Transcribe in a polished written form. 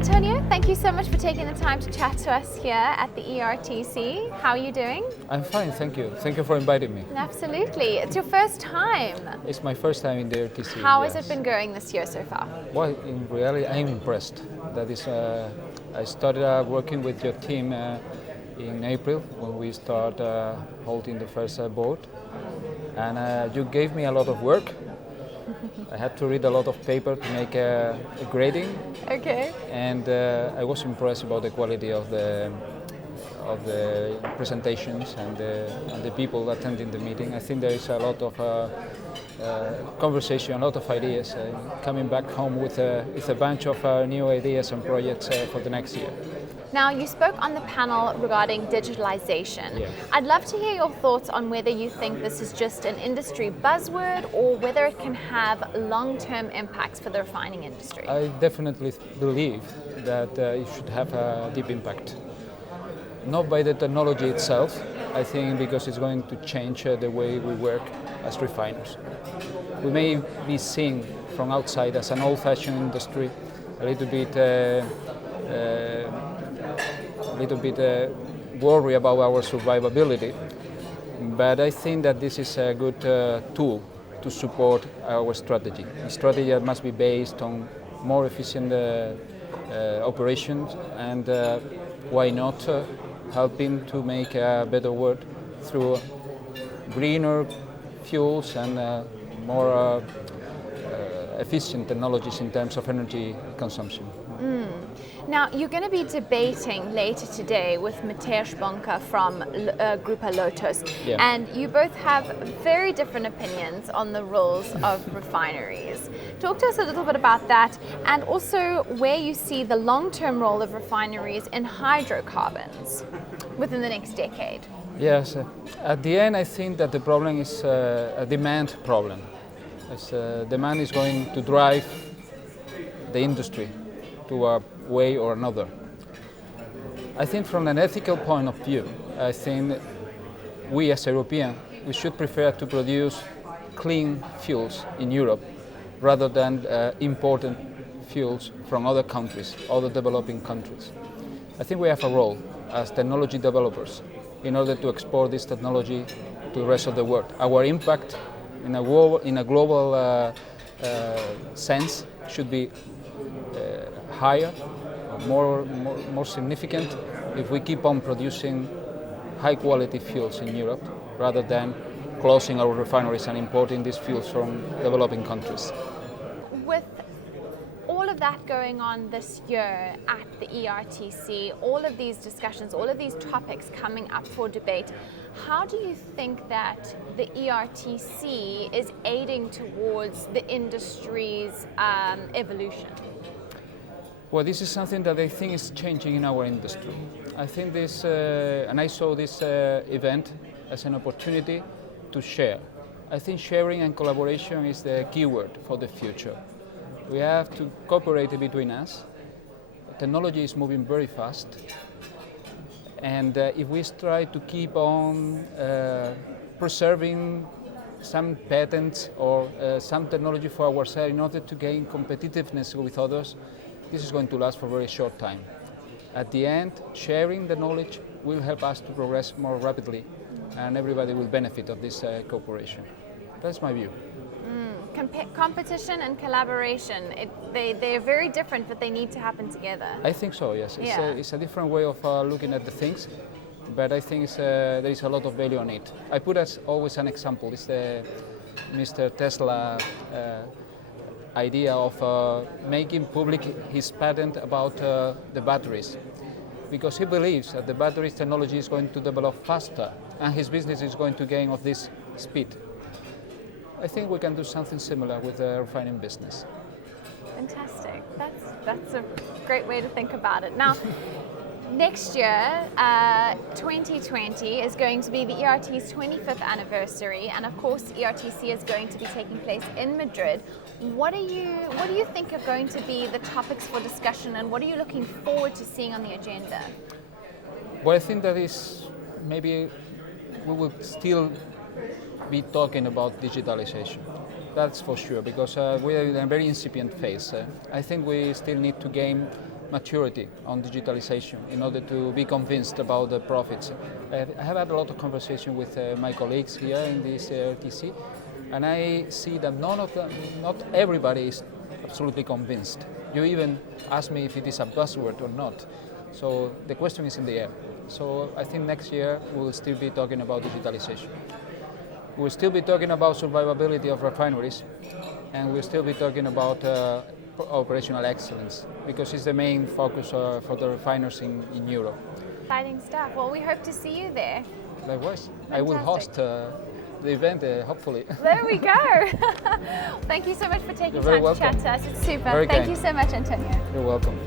Antonio, thank you so much for taking the time to chat to us here at the ERTC. How are you doing? I'm fine, thank you. Thank you for inviting me. Absolutely. It's your first time. It's my first time in the ERTC. How has it been going this year so far? Well, in reality, I'm impressed. That is, I started working with your team in April when we start holding the first board. And you gave me a lot of work. I had to read a lot of paper to make a grading. Okay. And I was impressed about the quality of the presentations and the people attending the meeting. I think there is a lot of conversation, a lot of ideas. Coming back home with a bunch of new ideas and projects for the next year. Now, you spoke on the panel regarding digitalization. Yes. I'd love to hear your thoughts on whether you think this is just an industry buzzword or whether it can have long-term impacts for the refining industry. I definitely believe that it should have a deep impact. Not by the technology itself, I think because it's going to change the way we work as refiners. We may be seen from outside as an old-fashioned industry, a little bit worry about our survivability, but I think that this is a good tool to support our strategy. A strategy that must be based on more efficient operations and why not helping to make a better world through greener fuels and more efficient technologies in terms of energy consumption. Now, you're going to be debating later today with Mateusz Bonka from Grupa LOTOS, Yeah. and you both have very different opinions on the roles of refineries. Talk to us a little bit about that, and also where you see the long-term role of refineries in hydrocarbons within the next decade. Yes, at the end I think that the problem is a demand problem. Demand is going to drive the industry to a way or another. I think from an ethical point of view, I think we as Europeans, we should prefer to produce clean fuels in Europe rather than imported fuels from other countries, other developing countries. I think we have a role as technology developers in order to export this technology to the rest of the world. Our impact in a global sense should be higher, more significant if we keep on producing high quality fuels in Europe rather than closing our refineries and importing these fuels from developing countries. With all of that going on this year at the ERTC, all of these discussions, all of these topics coming up for debate, how do you think that the ERTC is aiding towards the industry's evolution? Well, this is something that I think is changing in our industry. I think this, and I saw this event as an opportunity to share. I think sharing and collaboration is the key word for the future. We have to cooperate between us. Technology is moving very fast. And if we try to keep on preserving some patents or some technology for ourselves in order to gain competitiveness with others, this is going to last for a very short time. At the end, sharing the knowledge will help us to progress more rapidly, and everybody will benefit of this cooperation. That's my view. Competition and collaboration, they're very different, but they need to happen together. I think so, yes. It's a different way of looking at the things, but I think there is a lot of value on it. I put as always an example, it's the Mr. Tesla idea of making public his patent about the batteries, because he believes that the batteries technology is going to develop faster and his business is going to gain of this speed. I think we can do something similar with the refining business. Fantastic. That's a great way to think about it. Now, next year, 2020 is going to be the ERT's 25th anniversary, and of course, ERTC is going to be taking place in Madrid. What do you think are going to be the topics for discussion, and what are you looking forward to seeing on the agenda? Well, I think that is maybe we will still be talking about digitalization. That's for sure, because we are in a very incipient phase. I think we still need to gain maturity on digitalization in order to be convinced about the profits. I have had a lot of conversation with my colleagues here in this ERTC, and I see that not everybody is absolutely convinced. You even asked me if it is a buzzword or not. So the question is in the air. So I think next year we will still be talking about digitalization. We will still be talking about survivability of refineries, and we'll still be talking about operational excellence, because it's the main focus for the refiners in Europe. Exciting stuff. Well, we hope to see you there. Likewise. I will host the event, hopefully. There we go. Thank you so much for taking time to chat to us. It's super. Very Thank kind. you so much, Antonio. You're welcome.